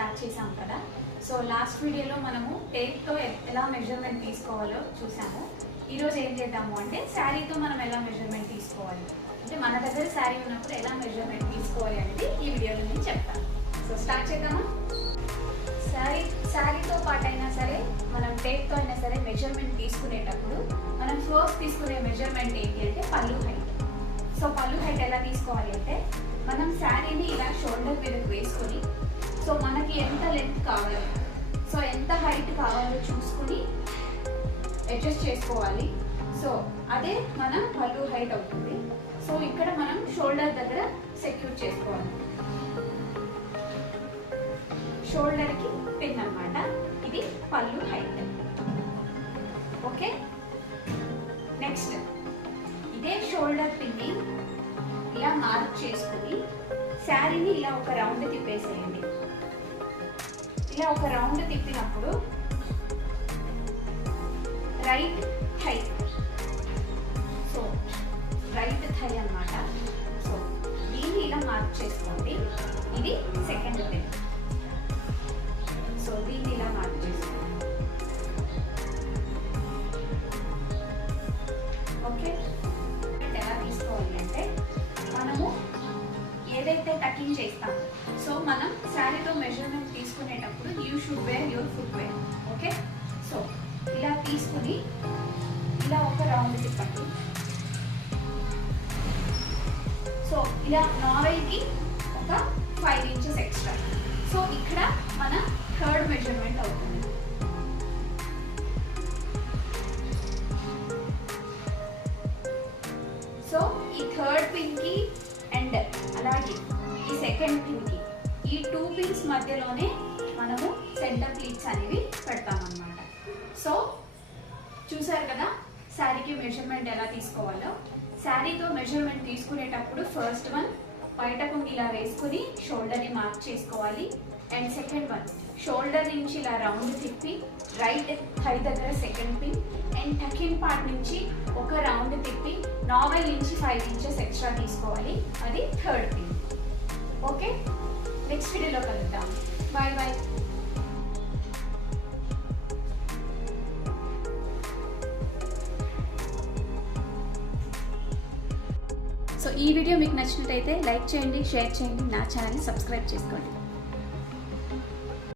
Start చేసాం కదా. So last వీడియోలో మనము టేప్తో ఎలా మెజర్మెంట్ తీసుకోవాలో చూసాము. ఈరోజు ఏం చేద్దాము అంటే శారీతో మనం ఎలా మెజర్మెంట్ తీసుకోవాలి, అంటే మన దగ్గర శారీ ఉన్నప్పుడు ఎలా మెజర్మెంట్ తీసుకోవాలి అనేది ఈ వీడియోలో నేను చెప్తాను. సో స్టార్ట్ చేద్దామా. శారీతో పాటు అయినా సరే మనం టేప్తో అయినా సరే మెజర్మెంట్ తీసుకునేటప్పుడు మనం ఫస్ట్ తీసుకునే మెజర్మెంట్ ఏంటి అంటే పళ్ళు హైట్. సో పళ్ళు హైట్ ఎలా తీసుకోవాలి అంటే మనం శారీని ఇలా షోల్డర్ మీదకి వేసుకొని సో మనకి ఎంత లెంత్ కావాలో, సో ఎంత హైట్ కావాలో చూసుకుని అడ్జస్ట్ చేసుకోవాలి. సో అదే మన పళ్ళు హైట్ అవుతుంది. సో ఇక్కడ మనం షోల్డర్ దగ్గర సెక్యూర్ చేసుకోవాలి. షోల్డర్కి పిన్ అన్నమాట. ఇది పళ్ళు హైట్. ఓకే, నెక్స్ట్ ఇదే షోల్డర్ పిన్ని ఇలా మార్క్ చేసుకుని శారీని ఇలా ఒక రౌండ్ తిప్పేసేయండి. ఇలా ఒక రౌండ్ తిప్పినప్పుడు right thigh, so right thigh అన్నమాట. సో దీన్ని ఇలా మార్క్ చేసుకోండి. ఇది సెకండ్ పిన్. సో దీన్ని ఇలా మార్క్ చేసుకోండి. ఓకే, ఎలా తీసుకోవాలి అంటే మనము ఏదైతే టకింగ్ చేస్తాం, సో మనం శారీతో మెజర్మెంట్ తీసుకునేటప్పుడు you should wear your footwear. Okay, so ఇలా తీసుకుని ఇలా ఒక రౌండ్ తిప్పండి. సో ఇలా నావెల్కి ఒక 5 ఇంచెస్ ఎక్స్ట్రా. సో ఇక్కడ మన థర్డ్ మెజర్మెంట్ అవుతుంది. సో ఈ థర్డ్ పిన్కి అండ్ అలాగే ఈ సెకండ్ పిన్కి ఈ 2 పిన్స్ మధ్యలోనే మనము సెంటర్ ప్లీట్స్ అనేవి పెడతామన్నమాట. సో చూసారు కదా శారీకి మెజర్మెంట్ ఎలా తీసుకోవాలో. శారీతో మెజర్మెంట్ తీసుకునేటప్పుడు ఫస్ట్ వన్ బయట కొంగి ఇలా వేసుకుని షోల్డర్ని మార్క్ చేసుకోవాలి. అండ్ సెకండ్ వన్ షోల్డర్ నుంచి ఇలా రౌండ్ తిప్పి రైట్ థై దగ్గర second pin and tucking part నుంచి ఒక రౌండ్ తిప్పి నావెల్ నుంచి 5 ఇంచెస్ ఎక్స్ట్రా తీసుకోవాలి. అది థర్డ్ పిన్. ఓకే, నెక్స్ట్ వీడియోలో కలుద్దాం. Bye bye. సో ఈ వీడియో మీకు నచ్చినట్లయితే లైక్ చేయండి, షేర్ చేయండి, నా ఛానల్ని సబ్స్క్రైబ్ చేసుకోండి.